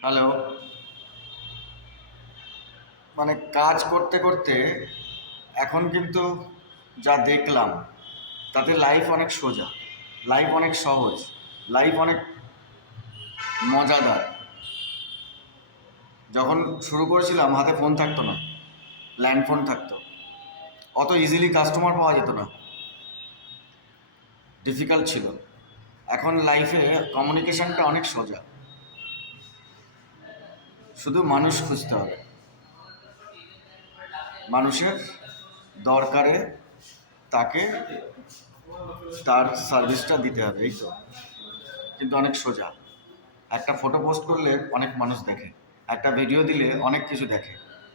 Hello. মানে কাজ করতে করতে এখন কিন্তু যা দেখলাম তাতে লাইফ অনেক সোজা, লাইফ অনেক সহজ, লাইফ অনেক মজাদার। যখন শুরু করেছিলাম হাতে ফোন থাকতো না, ল্যান্ড ফোন থাকতো, অত ইজিলি কাস্টমার পাওয়া যেত না, ডিফিকাল্ট ছিল। এখন লাইফে কমিউনিকেশনটা অনেক সোজা, শুধু মানুষ খুঁজতে হবে, মানুষের দরকারে তাকে তার সার্ভিসটা দিতে হবে, এই তো। কিন্তু অনেক সোজা। একটা ফটো পোস্ট করলে অনেক মানুষ দেখে, একটা ভিডিও দিলে অনেক কিছু দেখে।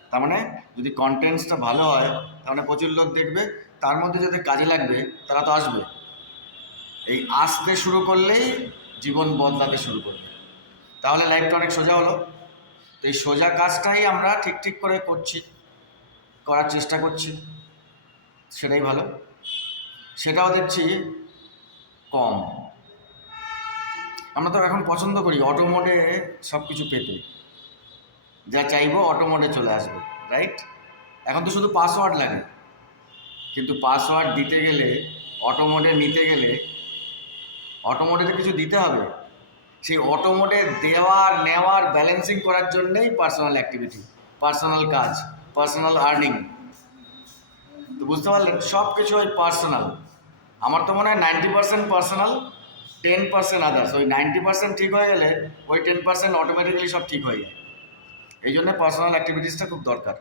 তার মানে যদি কন্টেন্টসটা ভালো হয় তাহলে প্রচুর লোক দেখবে, তার মধ্যে যাদের কাজে লাগবে তারা তো আসবে। এই আসতে শুরু করলেই জীবন বদলাতে শুরু করবে। তাহলে লাইফটা অনেক সোজা হলো। তো এই সোজা কাজটাই আমরা ঠিক ঠিক করে করছি, করার চেষ্টা করছি, সেটাই ভালো। সেটাও দেখছি কম। আমরা তো এখন পছন্দ করি অটো মোডে সব কিছু পেতে, যা চাইবো অটো মোডে চলে আসবে, রাইট? এখন তো শুধু পাসওয়ার্ড লাগে, কিন্তু পাসওয়ার্ড দিতে গেলে, অটো মোডে নিতে গেলে অটো মোডে তো কিছু দিতে হবে। সেই অটো মোডে দেওয়ার নেওয়ার ব্যালেন্সিং করার জন্যেই পার্সোনাল অ্যাক্টিভিটি, পার্সোনাল কাজ, পার্সোনাল আর্নিং। তো বুঝতে পারলেন, সব কিছু ওই পার্সোনাল। আমার তো মনে হয় 90% পার্সোনাল, 10% আদার্স। ওই 90% ঠিক হয়ে গেলে ওই 10% অটোমেটিক্যালি সব ঠিক হয়ে যায়। এই জন্য পার্সোনাল অ্যাক্টিভিটিসটা খুব দরকার।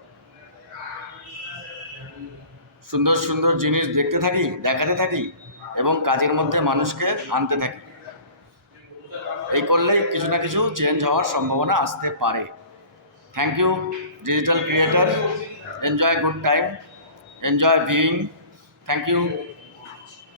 সুন্দর সুন্দর জিনিস দেখতে থাকি, দেখাতে থাকি, এবং কাজের মধ্যে মানুষকে আনতে থাকি। এই করলেই কিছু না কিছু চেঞ্জ হওয়ার সম্ভাবনা আসতে পারে। Thank you digital creator, enjoy good time, enjoy viewing, thank you.